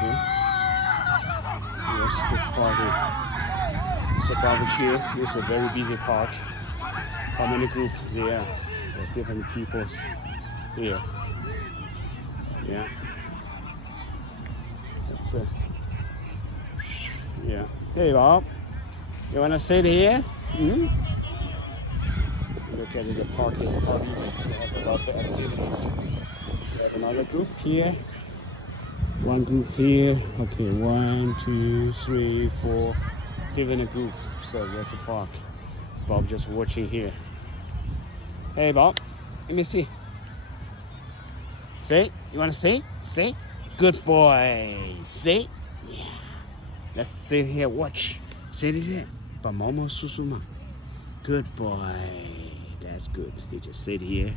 Okay. Yes, the party. Shibabobliu. This is a very busy park. How many groups there? There's different peoples here. Yeah. That's it. Yeah. Hey Bob, you wanna sit here? Hmm? Look at the party. They have a lot of activities. We have another group here. One group here. Okay, 1, 2, 3, 4. Different group. So that's the park. Bob just watching here. Hey Bob, let me see. See? You wanna see? See? Good boy. See? Yeah. Let's sit here, watch. Sit here. 把毛毛梳梳嘛. Good boy. That's good. You just sit here.